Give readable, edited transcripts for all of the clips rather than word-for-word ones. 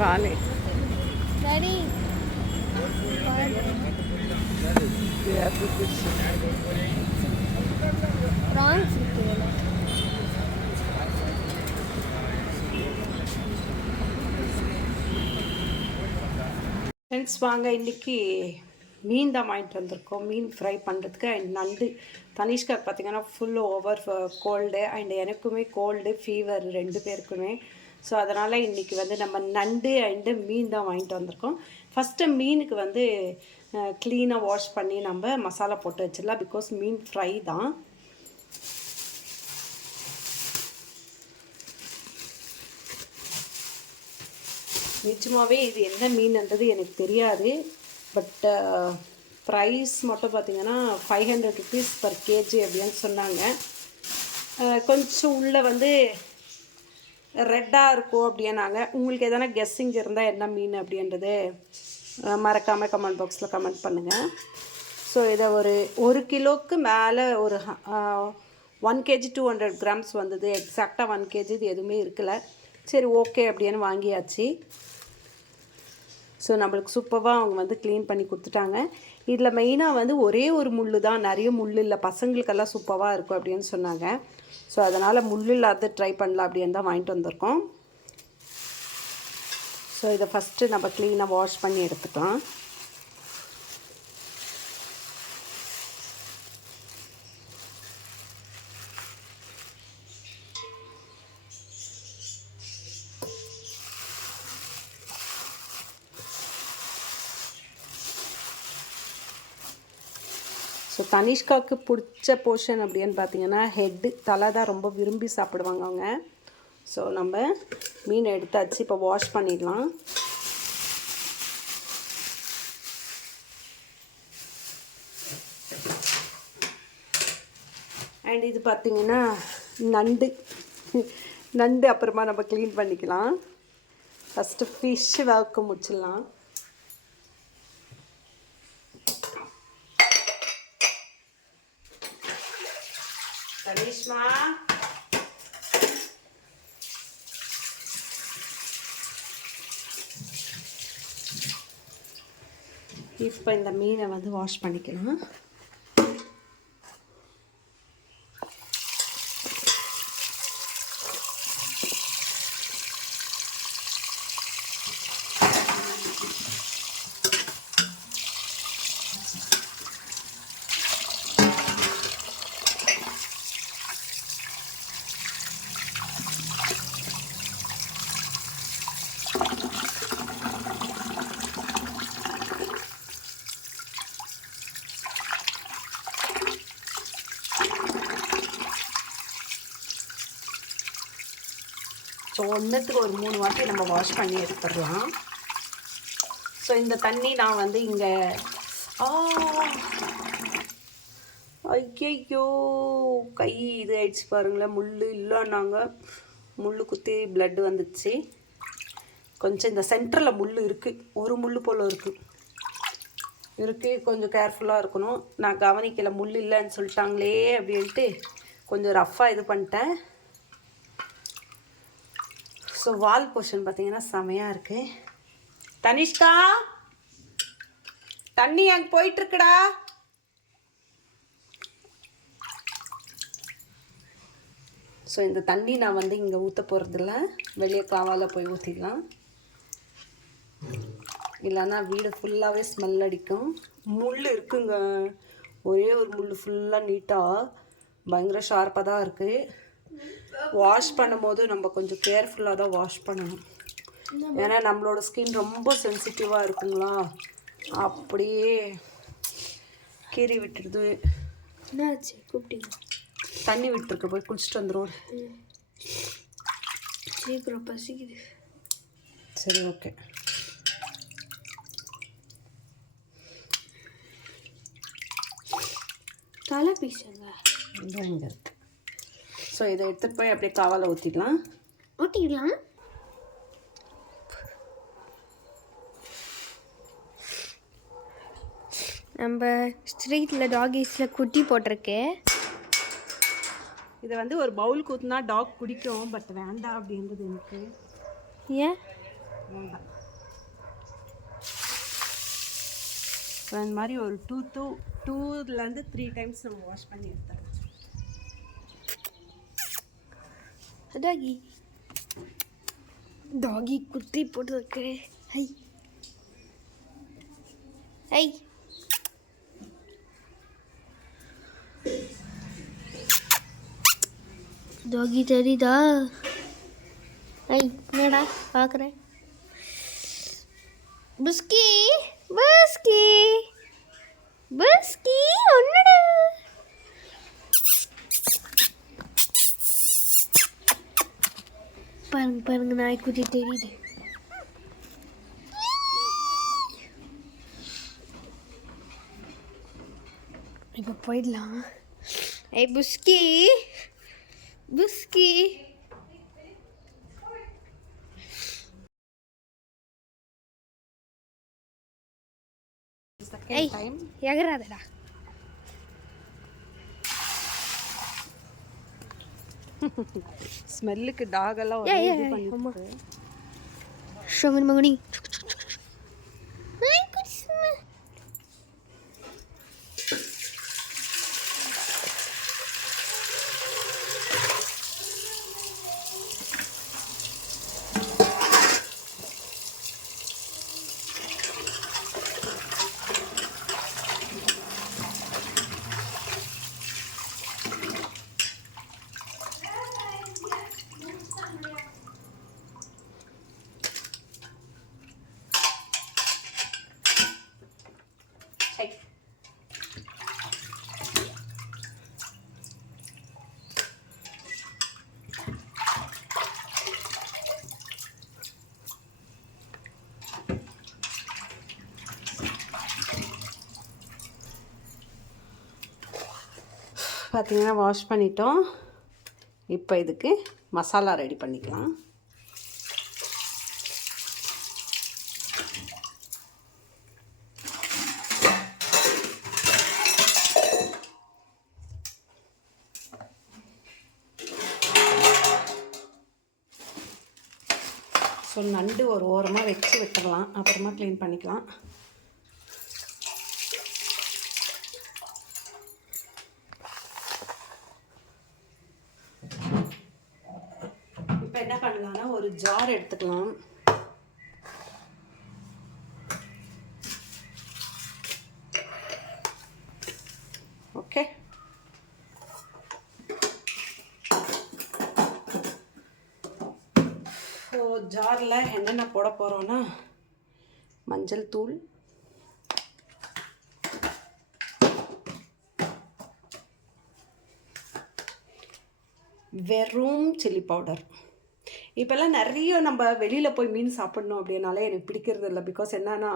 Vale. Daddy. Prawns இருக்குல்ல. Friends வாங்க, இன்றைக்கி மீன் தான் வாங்கிட்டு வந்திருக்கோம். மீன் ஃப்ரை பண்ணுறதுக்கு. அண்ட் நண்டு தனிஷ்காக்கு பார்த்திங்கன்னா ஃபுல் ஓவர் கோல்டு, அண்ட் எனக்குமே கோல்டு ஃபீவர் 2 பேருக்குமே. ஸோ அதனால் இன்றைக்கி வந்து நம்ம நண்டு அண்டு மீன் தான் வாங்கிட்டு வந்திருக்கோம். ஃபஸ்ட்டு மீனுக்கு வந்து க்ளீனாக வாஷ் பண்ணி நம்ம மசாலா போட்டு வச்சிடலாம். பிகாஸ் மீன் ஃப்ரை தான். நிஜமாகவே இது என்ன மீன்ன்றது எனக்கு தெரியாது. பட் ப்ரைஸ் மட்டும் பார்த்திங்கன்னா 500 rupees per kg அப்படின்னு சொன்னாங்க. கொஞ்சம் உள்ளே வந்து ரெட்டாக இருக்கும் அப்படின்னாங்க. உங்களுக்கு எதனா கெஸ்ஸிங் இருந்தால் என்ன மீன் அப்படின்றது மறக்காமல் கமெண்ட் பாக்ஸில் கமெண்ட் பண்ணுங்கள். ஸோ இதை ஒரு கிலோவுக்கு மேலே ஒரு 1 kg 200 grams வந்தது. எக்ஸாக்டாக 1 kg இது எதுவுமே இருக்கலை. சரி ஓகே அப்படின்னு வாங்கியாச்சு. ஸோ நம்மளுக்கு சூப்பராக அவங்க வந்து க்ளீன் பண்ணி கொடுத்துட்டாங்க. இதில் மெயினாக வந்து ஒரே ஒரு முள் தான், நிறைய முள் இல்லை. பசங்களுக்கெல்லாம் சூப்பராக இருக்கும் அப்படின்னு சொன்னாங்க. ஸோ அதனால் முள் இல்லாத ட்ரை பண்ணலாம் அப்படின்னு தான் வாங்கிட்டு வந்திருக்கோம். ஸோ இதை ஃபஸ்ட்டு நம்ம க்ளீனாக வாஷ் பண்ணி எடுத்துக்கலாம். ஸோ தனிஷ்காவுக்கு பிடிச்ச போர்ஷன் அப்படின்னு பார்த்தீங்கன்னா ஹெட்டு, தலை தான் ரொம்ப விரும்பி சாப்பிடுவாங்க அவங்க. ஸோ நம்ம மீன் எடுத்தாச்சு. இப்போ வாஷ் பண்ணிடலாம். அண்ட் இது பார்த்திங்கன்னா நண்டு அப்புறமா நம்ம க்ளீன் பண்ணிக்கலாம். ஃபஸ்ட்டு ஃபிஷ்ஷு வேக முடிச்சிடலாம். கணேஷ்மா, இப்போ இந்த மீனை வந்து வாஷ் பண்ணிக்கலாம். ஸோ ஒன்றுத்துக்கு ஒரு 3 வாட்டி நம்ம வாஷ் பண்ணி எடுத்துடலாம். ஸோ இந்த தண்ணி நான் வந்து இங்கே ஐயோ கை இது ஆயிடுச்சு பாருங்களேன். முள் இல்லைன்னாங்க, முள் குத்தி பிளட் வந்துடுச்சு. கொஞ்சம் இந்த சென்டரில் முள் இருக்குது, ஒரு முள் போல் இருக்குது. கொஞ்சம் கேர்ஃபுல்லாக இருக்கணும். நான் கவனிக்கலை, முள் இல்லைன்னு சொல்லிட்டாங்களே அப்படின்ட்டு கொஞ்சம் ரஃப்பாக இது பண்ணிட்டேன். ஸோ வால் போர்ஷன் பார்த்திங்கன்னா செமையாக இருக்குது. தனிஷ்கா, தண்ணி அங்கே போயிட்டுருக்குடா. ஸோ இந்த தண்ணி நான் வந்து இங்கே ஊற்ற போகிறதில்ல, வெளியே காவால் போய் ஊற்றிடலாம். இல்லைன்னா வீடு ஃபுல்லாகவே ஸ்மெல் அடிக்கும். முள் இருக்குங்க, ஒரே ஒரு முள் ஃபுல்லாக நீட்டாக பயங்கர ஷார்ப்பாக தான் இருக்குது. வாஷ் பண்ணும்போது நம்ம கொஞ்சம் கேர்ஃபுல்லாக தான் வாஷ் பண்ணணும். ஏன்னா நம்மளோட ஸ்கின் ரொம்ப சென்சிட்டிவாக இருக்குங்களா, அப்படியே கீறி விட்டுடுது. என்னாச்சு கூப்பிட்டீங்க? தண்ணி விட்டுருக்கு, போய் குளிச்சுட்டு வந்துடுவோம். சீக்கிரம் பசிக்குது. சரி, ஓகே. தலை பீஸுங்க இங்கே இருக்குது. ஸோ இதை எடுத்துகிட்டு போய் அப்படியே காவால் ஊற்றிக்கலாம். நம்ம ஸ்ட்ரீட்டில் டாகிஸில் குட்டி போட்டிருக்கு. இதை வந்து ஒரு பவுலுக்கு ஊற்றினா டாக் குடிக்கும், பட் வேண்டாம் அப்படின்றது எனக்கு. ஏன் வேண்டாம். அந்த மாதிரி ஒரு 2 to 3 டைம்ஸ் நம்ம வாஷ் பண்ணி எடுத்துடலாம். டாகி குட்டி போட்டிருக்கு. ஹை ஹை டாகி தெரியுதா? ஐ என்னடா பார்க்குறேன். புஸ்கி புஸ்கி புஸ்கி ஒன்னுடா. பாருங்க பாருங்க, நாய்க்குட்டி தெரியுது. இப்போ போயிடலாம். ஏய் புஸ்கி புஸ்கி ஏய் எகராதடா. ஸ்மெல்லுக்கு டாகெல்லாம் இது பண்ணிட்டு ஷோமன் மகனி. பார்த்தீங்கன்னா வாஷ் பண்ணிட்டோம். இப்போ இதுக்கு மசாலா ரெடி பண்ணிக்கலாம். ஸோ நண்டு ஒரு ஓரமாக வச்சு விட்டுடலாம், அப்புறமா க்ளீன் பண்ணிக்கலாம். இப்போ என்ன பண்ணலாம்னா ஒரு ஜார் எடுத்துக்கலாம். ஓகே, ஸோ ஜாரில் என்னென்ன போட போகிறோன்னா மஞ்சள் தூள், வெறும் சில்லி பவுடர். இப்போல்லாம் நிறைய நம்ம வெளியில் போய் மீன் சாப்பிட்ணும் அப்படின்னாலே எனக்கு பிடிக்கிறது இல்லை. பிகாஸ் என்னன்னா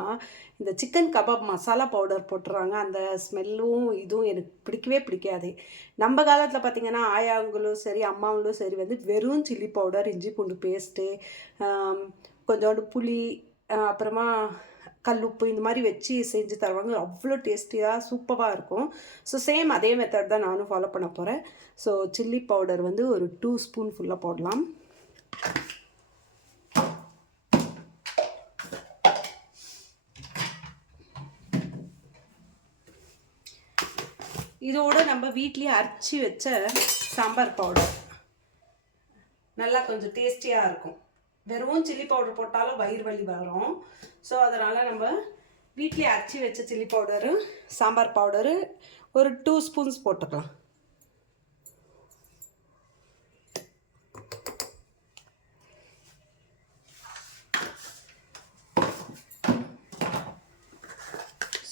இந்த சிக்கன் கபாப் மசாலா பவுடர் போட்டுறாங்க, அந்த ஸ்மெல்லும் இதுவும் எனக்கு பிடிக்கவே பிடிக்காது. நம்ம காலத்தில் பார்த்திங்கன்னா ஆயாங்களும் சரி அம்மாங்களும் சரி வந்து வெறும் சில்லி பவுடர், இஞ்சி பூண்டு பேஸ்ட்டு, கொஞ்சோண்டு புளி, அப்புறமா கல்லுப்பு இந்த மாதிரி வச்சு செஞ்சு தருவாங்க. அவ்வளோ டேஸ்டியாக சூப்பராக இருக்கும். ஸோ சேம் அதே மெத்தட் தான் நானும் ஃபாலோ பண்ண போகிறேன். ஸோ சில்லி பவுடர் வந்து ஒரு 2 ஸ்பூன் ஃபுல்லாக போடலாம். இதோடு நம்ம வீட்லேயே அரைச்சி வச்ச சாம்பார் பவுடர் நல்லா கொஞ்சம் டேஸ்டியாக இருக்கும். வெறும் சில்லி பவுடர் போட்டாலும் வயிறு வலி வரும். ஸோ அதனால் நம்ம வீட்லேயே அரைச்சி வச்ச சில்லி பவுடரு, சாம்பார் பவுடரு ஒரு 2 ஸ்பூன்ஸ் போட்டுக்கலாம்.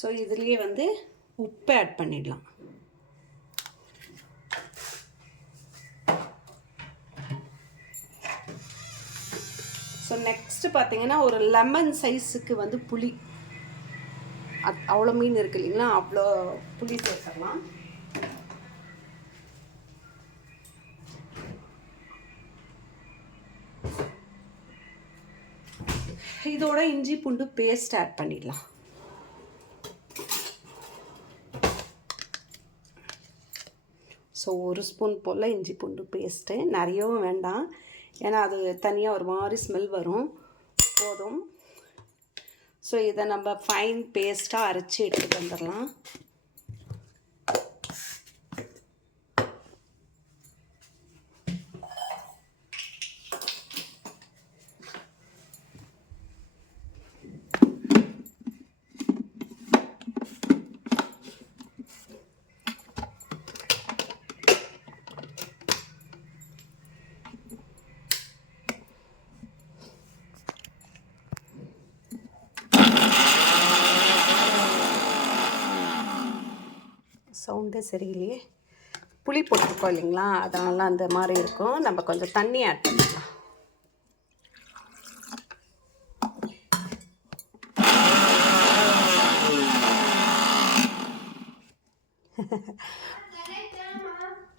ஸோ இதுலேயே வந்து உப்பு ஆட் பண்ணிடலாம். ஸோ நெக்ஸ்ட்டு பார்த்தீங்கன்னா ஒரு லெமன் சைஸுக்கு வந்து புளி, அவ்வளோ மீன் இருக்குது இல்லைங்களா, அவ்வளோ புளி சேர்த்துடலாம். இதோட இஞ்சி பூண்டு பேஸ்ட் ஆட் பண்ணிடலாம். ஸோ 1 ஸ்பூன் போல் இஞ்சி பூண்டு பேஸ்ட்டு, நிறையவும் வேண்டாம், ஏன்னா அது தனியாக ஒரு மாதிரி ஸ்மெல் வரும், போதும். ஸோ இதை நம்ம ஃபைன் பேஸ்ட்டாக அரைச்சி எடுத்துகிட்டு வந்துடலாம். சவுண்டே சரியில்லையே, புளி போட்டிருக்கோம் இல்லைங்களா, அதனால அந்த மாதிரி இருக்கும். நம்ம கொஞ்சம் தண்ணி ஆட் பண்ணிக்கலாம்.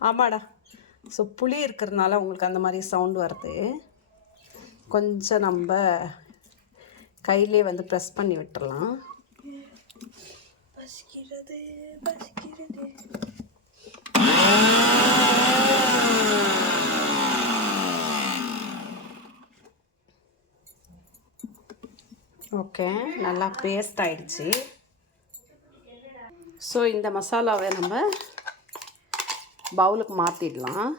ஆமாடா. ஸோ புளி இருக்கிறதுனால உங்களுக்கு அந்த மாதிரி சவுண்டு வருது. கொஞ்சம் நம்ம கையிலே வந்து ப்ரெஸ் பண்ணி விட்டுடலாம். ஓகே, நல்லா பேஸ்ட் ஆயிடுச்சு. ஸோ இந்த மசாலாவை நம்ம பவுலுக்கு மாற்றிடலாம்.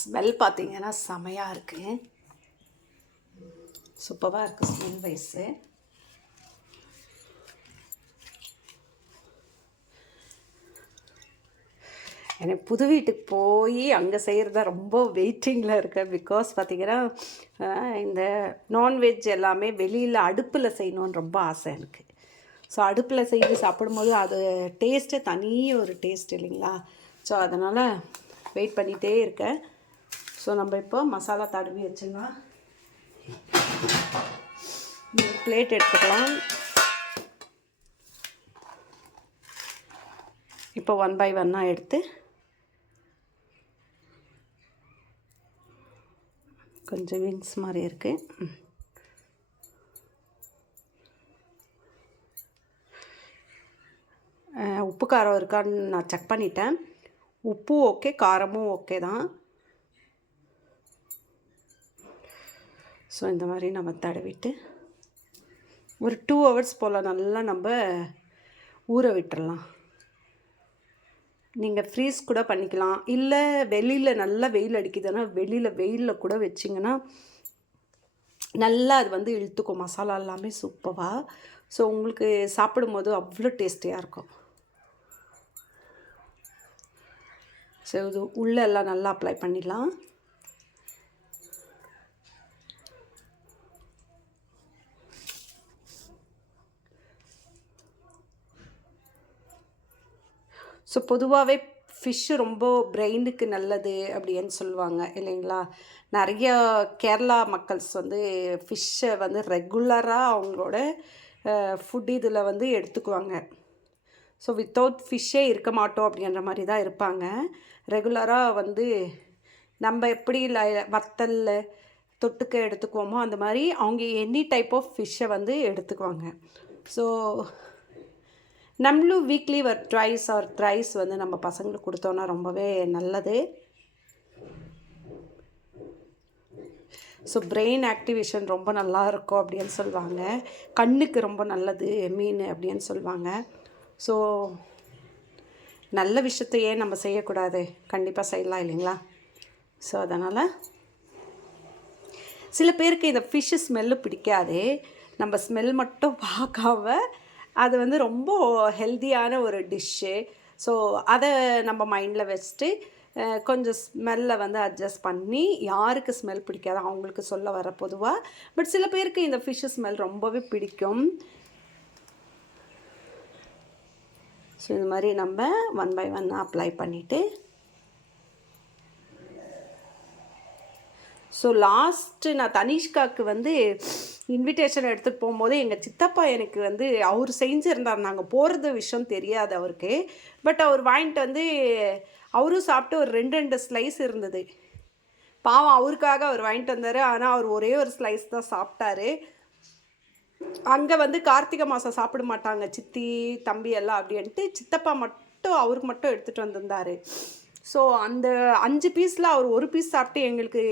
ஸ்மெல் பார்த்தீங்கன்னா செமையாக இருக்குது, சூப்பராக இருக்குது ஸ்மெல் வைஸு. எனக்கு புது வீட்டுக்கு போய் அங்கே செய்கிறது தான் ரொம்ப வெயிட்டிங்கில் இருக்கேன். பிகாஸ் பார்த்திங்கன்னா இந்த நான்வெஜ் எல்லாமே வெளியில் அடுப்பில் செய்யணுன்னு ரொம்ப ஆசை எனக்கு. ஸோ அடுப்பில் செய்து சாப்பிடும்போது அது டேஸ்ட்டே தனி ஒரு டேஸ்ட் இல்லைங்களா. ஸோ அதனால் வெயிட் பண்ணிகிட்டே இருக்கேன். ஸோ நம்ம இப்போ மசாலா தடவி வச்சிடலாம். பிளேட் எடுத்துக்கலாம். இப்போ 1 by 1 எடுத்து கொஞ்சம் விங்ஸ் மாதிரி இருக்குது. உப்பு காரம் இருக்கான்னு நான் செக் பண்ணிட்டேன். உப்பு ஓகே, காரமும் ஓகே தான். ஸோ இந்த மாதிரி நம்ம தடவிட்டு ஒரு 2 hours போல் நல்லா நம்ம ஊற விட்டுறலாம். நீங்கள் ஃப்ரீஸ் கூட பண்ணிக்கலாம், இல்லை வெளியில் நல்லா வெயில் அடிக்குதுன்னா வெயிலில் கூட வச்சிங்கன்னா நல்லா அது வந்து இழுத்துக்கும் மசாலா எல்லாமே சூப்பராக. ஸோ உங்களுக்கு சாப்பிடும்போது அவ்வளோ டேஸ்டியாக இருக்கும். ஸோ இது உள்ளே எல்லாம் நல்லா அப்ளை பண்ணிடலாம். ஸோ பொதுவாகவே ஃபிஷ்ஷு ரொம்ப பிரெயினுக்கு நல்லது அப்படின்னு சொல்லுவாங்க இல்லைங்களா. நிறைய கேரளா மக்கள்ஸ் வந்து ஃபிஷ்ஷை வந்து ரெகுலராக அவங்களோட ஃபுட் இதில் வந்து எடுத்துக்குவாங்க. ஸோ வித்தவுட் ஃபிஷ்ஷே இருக்க மாட்டோம் அப்படின்ற மாதிரி தான் இருப்பாங்க. ரெகுலராக வந்து நம்ம எப்படி வத்தல் தொட்டுக்க எடுத்துக்குவோமோ அந்த மாதிரி அவங்க எனி டைப் ஆஃப் ஃபிஷ்ஷை வந்து எடுத்துக்குவாங்க. ஸோ நம்மளும் வீக்லி ஒரு ட்வைஸ் ஆர் த்ரைஸ் வந்து நம்ம பசங்களுக்கு கொடுத்தோன்னா ரொம்பவே நல்லது. ஸோ பிரெயின் ஆக்டிவேஷன் ரொம்ப நல்லா இருக்கும் அப்படின்னு சொல்லுவாங்க. கண்ணுக்கு ரொம்ப நல்லது மீன் அப்படின்னு சொல்லுவாங்க. ஸோ நல்ல விஷயத்தையே நம்ம செய்யக்கூடாது, கண்டிப்பாக செய்யலாம் இல்லைங்களா. ஸோ அதனால் சில பேருக்கு இந்த ஃபிஷ்ஷு ஸ்மெல்லு பிடிக்காது. நம்ம ஸ்மெல் மட்டும் பார்க்காம அது வந்து ரொம்ப ஹெல்த்தியான ஒரு டிஷ்ஷு. ஸோ அதை நம்ம மைண்டில் வச்சுட்டு கொஞ்சம் ஸ்மெல்லை வந்து அட்ஜஸ்ட் பண்ணி, யாருக்கு ஸ்மெல் பிடிக்காதோ அவங்களுக்கு சொல்ல வர பொதுவாக. பட் சில பேருக்கு இந்த ஃபிஷ்ஷு ஸ்மெல் ரொம்பவே பிடிக்கும். ஸோ இது மாதிரி நம்ம 1 by 1 அப்ளை பண்ணிவிட்டு, ஸோ லாஸ்ட்டு நான் தனிஷ்காவுக்கு வந்து இன்விடேஷன் எடுத்துகிட்டு போகும்போது எங்கள் சித்தப்பா எனக்கு வந்து அவர் செஞ்சுருந்தார். நாங்கள் போகிறது விஷயம் தெரியாது அவருக்கு. பட் அவர் வாங்கிட்டு வந்து அவரும் சாப்பிட்டு ஒரு 2 ஸ்லைஸ் இருந்தது. பாவம் அவருக்காக அவர் வாங்கிட்டு வந்தார். ஆனால் அவர் ஒரே ஒரு ஸ்லைஸ் தான் சாப்பிட்டாரு. அங்கே வந்து கார்த்திகை மாதம் சாப்பிட மாட்டாங்க சித்தி தம்பி எல்லாம் அப்படின்ட்டு சித்தப்பா மட்டும் அவருக்கு மட்டும் எடுத்துகிட்டு வந்திருந்தார். ஸோ அந்த 5 பீஸில் அவர் ஒரு பீஸ் சாப்பிட்டு எனக்கு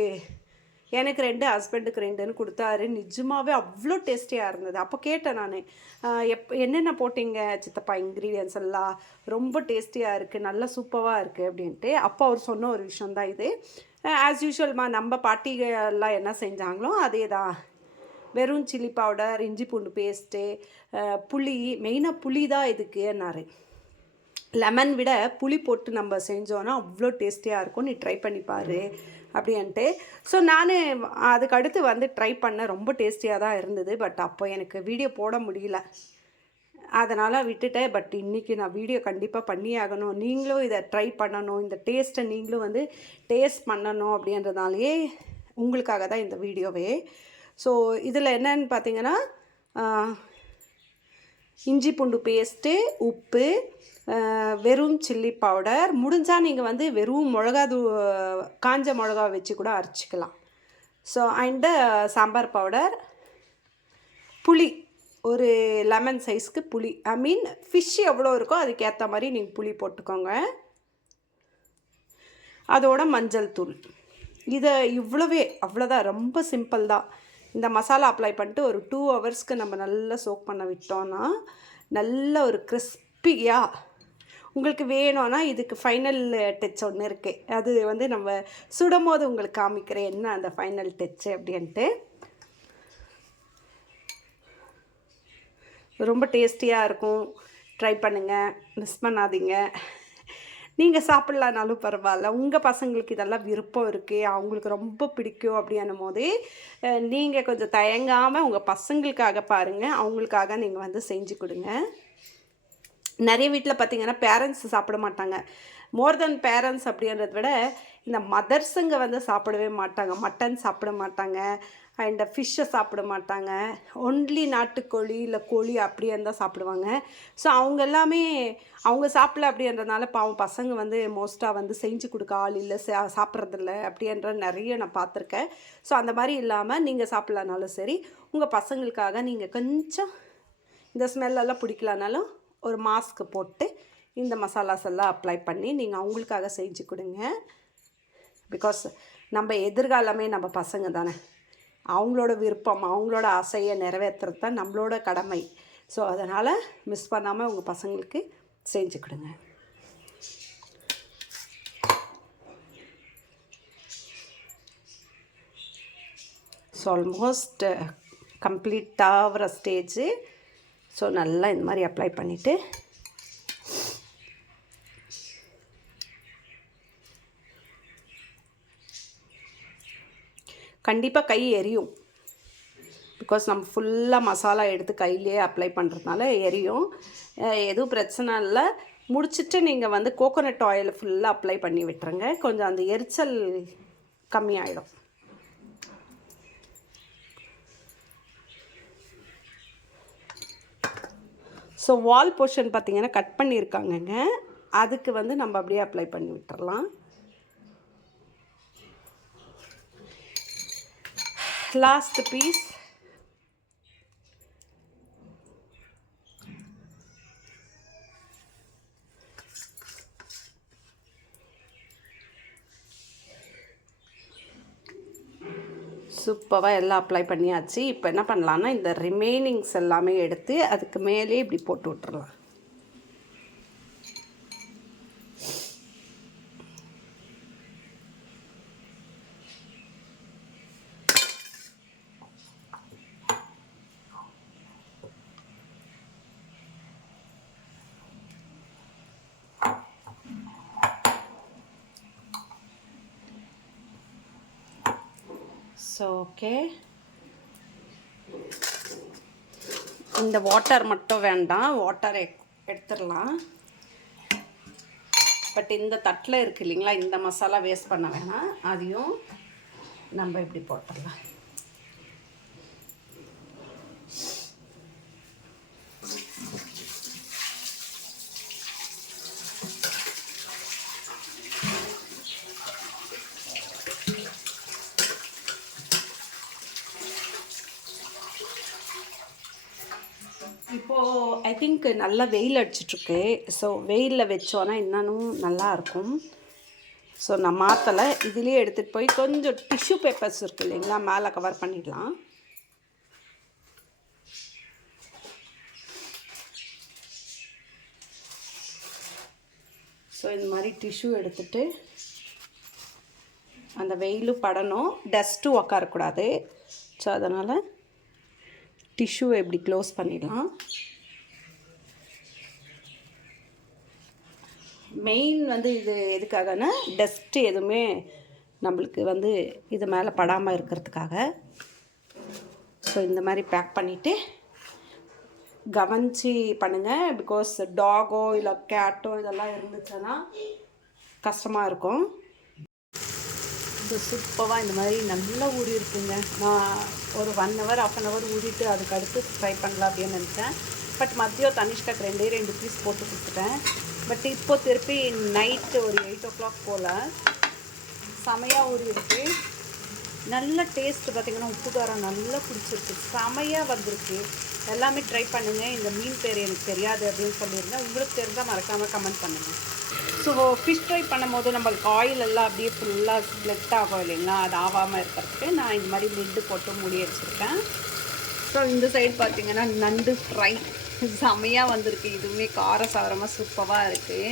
2 ஹஸ்பண்டுக்கு 2ன்னு கொடுத்தாரு. நிஜமாகவே அவ்வளோ டேஸ்டியாக இருந்தது. அப்போ கேட்டேன் நான், என்னென்ன போட்டிங்க சித்தப்பா இன்க்ரீடியன்ஸ் எல்லாம், ரொம்ப டேஸ்டியாக இருக்குது, நல்லா சூப்பராக இருக்குது அப்படின்ட்டு. அப்போ அவர் சொன்ன ஒரு விஷயந்தான் இது. ஆஸ் யூஷுவல்மா நம்ம பாட்டிகள்லாம் என்ன செஞ்சாங்களோ அதே தான். வெறும் சில்லி பவுடர், இஞ்சி பூண்டு பேஸ்ட்டு, புளி, மெயினாக புளி தான் இதுக்குன்னாரு. லெமன் விட புளி போட்டு நம்ம செஞ்சோன்னா அவ்வளோ டேஸ்டியாக இருக்கும், நீ ட்ரை பண்ணிப்பார் அப்படின்ட்டு. ஸோ நான் அதுக்கு அடுத்து வந்து ட்ரை பண்ணேன். ரொம்ப டேஸ்டியாக தான் இருந்தது. பட் அப்போ எனக்கு வீடியோ போட முடியல, அதனால் விட்டுட்டேன். பட் இன்றைக்கி நான் வீடியோ கண்டிப்பாக பண்ணி ஆகணும். நீங்களும் இதை ட்ரை பண்ணணும், இந்த டேஸ்ட்டை நீங்களும் வந்து டேஸ்ட் பண்ணணும் அப்படின்றதுனாலேயே உங்களுக்காக தான் இந்த வீடியோவே. ஸோ இதில் என்னன்னு பார்த்தீங்கன்னா, இஞ்சி பூண்டு பேஸ்ட்டு, உப்பு, வெறும் சில்லி பவுடர், முடிஞ்சால் நீங்கள் வந்து வெறும் காஞ்ச மிளகா வச்சு கூட அரைச்சிக்கலாம். ஸோ அண்டு சாம்பார் பவுடர், புளி, ஒரு லெமன் சைஸ்க்கு புளி, ஐ மீன் ஃபிஷ் எவ்வளோ இருக்கோ அதுக்கேற்ற மாதிரி நீங்கள் புளி போட்டுக்கோங்க. அதோட மஞ்சள் தூள். இதை அவ்வளோதான், ரொம்ப சிம்பிள் தான். இந்த மசாலா அப்ளை பண்ணிட்டு ஒரு 2 ஹவர்ஸ்க்கு நம்ம நல்லா சோக் பண்ண விட்டோன்னா நல்ல ஒரு கிறிஸ்பியாக உங்களுக்கு வேணும்னா இதுக்கு ஃபைனல் டச் ஒன்று இருக்குது. அது வந்து நம்ம சுடும் போது உங்களுக்கு காமிக்கிறேன் என்ன அந்த ஃபைனல் டச்சு அப்படின்ட்டு. ரொம்ப டேஸ்டியாக இருக்கும், ட்ரை பண்ணுங்கள், மிஸ் பண்ணாதீங்க. நீங்கள் சாப்பிட்லனாலும் பரவாயில்ல, உங்கள் பசங்களுக்கு இதெல்லாம் விருப்பம் இருக்குது, அவங்களுக்கு ரொம்ப பிடிக்கும் அப்படின்னும் போது நீங்கள் கொஞ்சம் தயங்காமல் உங்கள் பசங்களுக்காக பாருங்கள், அவங்களுக்காக நீங்கள் வந்து செஞ்சு கொடுங்க. நிறைய வீட்டில் பார்த்திங்கன்னா பேரண்ட்ஸ் சாப்பிட மாட்டாங்க. மோர் தென் பேரண்ட்ஸ் அப்படின்றத விட இந்த மதர்ஸுங்க வந்து சாப்பிடவே மாட்டாங்க. மட்டன் சாப்பிட மாட்டாங்க, அண்ட் ஃபிஷ்ஷை சாப்பிட மாட்டாங்க. ஒன்லி நாட்டுக்கோழி இல்லை கோழி அப்படியே தான் சாப்பிடுவாங்க. ஸோ அவங்க சாப்பிடல அப்படின்றதுனால பாவம் பசங்க வந்து மோஸ்ட்டாக வந்து செஞ்சு கொடுக்க ஆள் இல்லை, சாப்பிட்றதில்ல அப்படின்ற நிறைய நான் பார்த்துருக்கேன். ஸோ அந்த மாதிரி இல்லாமல் நீங்கள் சாப்பிட்லனாலும் சரி, உங்கள் பசங்களுக்காக நீங்கள் கொஞ்சம் இந்த ஸ்மெல்லெல்லாம் பிடிக்கலனாலும் ஒரு மாஸ்க்கு போட்டு இந்த மசாலாஸ் எல்லாம் அப்ளை பண்ணி நீங்கள் அவங்களுக்காக செஞ்சு கொடுங்க. பிகாஸ் நம்ம எதிர்காலமே நம்ம பசங்க தானே, அவங்களோட விருப்பம், அவங்களோட ஆசையை நிறைவேற்றுறது தான் நம்மளோட கடமை. ஸோ அதனால் மிஸ் பண்ணாமல் உங்கள் பசங்களுக்கு செஞ்சு கொடுங்க. ஸோ ஆல்மோஸ்ட் கம்ப்ளீட்டாக ஆகிற ஸ்டேஜு. ஸோ நல்லா இந்த மாதிரி அப்ளை பண்ணிவிட்டு கண்டிப்பாக கை எரியும். பிகாஸ் நம்ம ஃபுல்லாக மசாலா எடுத்து கையிலே அப்ளை பண்ணுறதுனால எரியும். எதுவும் பிரச்சனை இல்லை. முடிச்சுட்டு நீங்கள் வந்து கோகோனட் ஆயில் ஃபுல்லாக அப்ளை பண்ணி விட்டுருங்க, கொஞ்சம் அந்த எரிச்சல் கம்மியாயிடும். ஸோ வால் போர்ஷன் பார்த்திங்கன்னா கட் பண்ணியிருக்காங்கங்க, அதுக்கு வந்து நம்ம அப்படியே அப்ளை பண்ணி விட்டுறலாம். Last piece. சூப்பராக எல்லாம் அப்ளை பண்ணியாச்சு. இப்போ என்ன பண்ணலான்னா இந்த ரிமைனிங்ஸ் எல்லாமே எடுத்து அதுக்கு மேலே இப்படி போட்டு விட்டுறலாம். ஸோ ஓகே, இந்த வாட்டர் மட்டும் வேண்டாம், வாட்டர் எடுத்துடலாம். பட் இந்த தட்டில் இருக்குது இல்லைங்களா, இந்த மசாலா வேஸ்ட் பண்ண வேணாம், அதையும் நம்ம இப்படி போட்டுடலாம். இப்போது ஐ திங்க் நல்லா வெயில் அடிச்சிட்ருக்கு. ஸோ வெயிலில் வச்சோன்னா இன்னும் நல்லாயிருக்கும். ஸோ நான் மாற்றலை, இதுலேயே எடுத்துகிட்டு போய் கொஞ்சம் டிஷ்யூ பேப்பர்ஸ் இருக்குது இல்லைங்களா, மேலே கவர் பண்ணிடலாம். ஸோ இந்த மாதிரி டிஷ்யூ எடுத்துகிட்டு அந்த வெயிலும் படணும், டஸ்ட்டும் உக்காரக்கூடாது. ஸோ அதனால் டிஷ்யூவை இப்படி க்ளோஸ் பண்ணிடலாம். மெயின் வந்து இது எதுக்காகனா டஸ்ட்டு எதுவுமே நம்மளுக்கு இது மேலே படாமல் இருக்கிறதுக்காக. ஸோ இந்த மாதிரி பேக் பண்ணிவிட்டு கவனிச்சு பண்ணுங்கள். பிகாஸ் டாகோ இல்லை கேட்டோ இதெல்லாம் இருந்துச்சுன்னா கஷ்டமாக இருக்கும். இது சூப்பராக இந்த மாதிரி நல்லா ஊறி இருக்குங்க. நான் ஒரு 1 hour 1/2 hour ஊறிட்டு அதுக்கு அடுத்து ஃப்ரை பண்ணலாம் அப்படின்னு நினச்சேன். பட் மதியம் தனிஷ்காக்கு 2 பீஸ் போட்டு கொடுத்துட்டேன். பட் இப்போ திருப்பி நைட்டு ஒரு 8 o'clock போல் செமையாக ஊறி இருக்குது. நல்ல டேஸ்ட்டு பார்த்திங்கன்னா உப்பு காரம் நல்லா பிடிச்சிருக்கு, செமையாக வந்திருக்கு. எல்லாமே ட்ரை பண்ணுங்கள். இந்த மீன் பேர் எனக்கு தெரியாது அப்படின்னு சொல்லியிருந்தேன். உங்களுக்கு தெரிஞ்சால் மறக்காமல் கமெண்ட் பண்ணுங்கள். ஸோ ஃபிஷ் ஃப்ரை பண்ணும்போது நம்மளுக்கு ஆயில் எல்லாம் அப்படியே ஃபுல்லாக ஸ்ப்ளெட் ஆகும் இல்லைங்களா, அது ஆகாமல் இருக்கிறதுக்கு நான் இந்த மாதிரி லிட்டு போட்டு மூடி வச்சுருக்கேன். ஸோ இந்த சைடு பார்த்திங்கன்னா நண்டு ஃப்ரை செமையாக வந்திருக்கு. இதுவுமே காரசாரமாக சூப்பராக இருக்குது.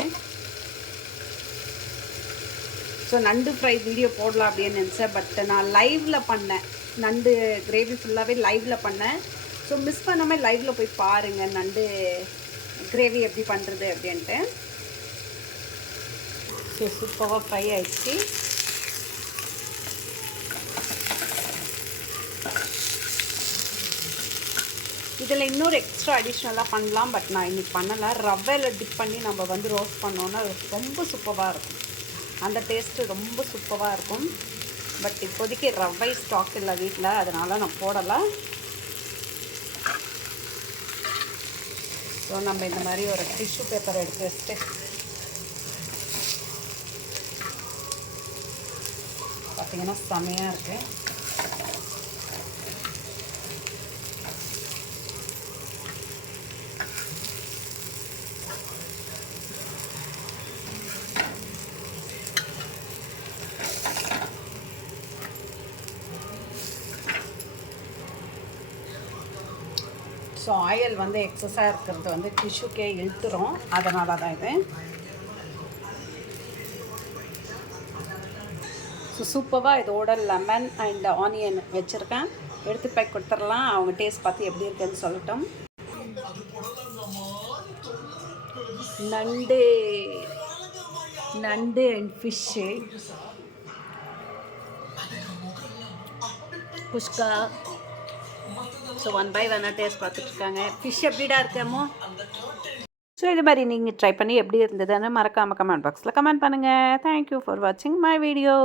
ஸோ நண்டு ஃப்ரை வீடியோ போடலாம் அப்படின்னு நினச்சேன். பட் நான் லைவில் பண்ணேன், நண்டு கிரேவி ஃபுல்லாகவே லைவில் பண்ணேன். ஸோ மிஸ் பண்ணாமல் லைவில் போய் பாருங்கள் நண்டு கிரேவி எப்படி பண்ணுறது அப்படின்ட்டு. ஸோ சூப்பராக ஃப்ரை ஆகிடுச்சு. இதில் இன்னொரு எக்ஸ்ட்ரா அடிஷ்னலாக பண்ணலாம், பட் நான் இன்றைக்கி பண்ணலை. ரவையில் டிப் பண்ணி நம்ம ரோஸ்ட் பண்ணோன்னா ரொம்ப சூப்பராக இருக்கும். அந்த டேஸ்ட்டு ரொம்ப சூப்பராக இருக்கும். பட் இப்போதைக்கு ரவை ஸ்டாக் இல்லை வீட்டில், அதனால் நான் போடலை. ஸோ நம்ம இந்த மாதிரி ஒரு டிஷ்யூ பேப்பர் எடுத்து வச்சுட்டு பார்த்திங்கன்னா செமையாக இருக்குது. ஸோ ஆயில் எக்ஸஸாக இருக்கிறது டிஷ்யூக்கே இழுத்துரும், அதனால தான் இது. ஸோ சூப்பராக இதோட லெமன் அண்ட் ஆனியன் வச்சுருக்கேன். எடுத்து பேக் கொடுத்துடலாம். அவங்க டேஸ்ட் பார்த்து எப்படி இருக்குன்னு சொல்லட்டும். நண்டு அண்ட் ஃபிஷ்ஷு, புஷ்கா. ஸோ 1 by 1 டேஸ்ட் பார்த்துட்ருக்காங்க. ஃபிஷ் எப்படிடா இருக்கமோ. ஸோ இது மாதிரி நீங்கள் ட்ரை பண்ணி எப்படி இருந்ததுன்னு மறக்காமல் கமெண்ட் பாக்ஸில் கமெண்ட் பண்ணுங்கள். தேங்க்யூ ஃபார் வாட்சிங் மை வீடியோ.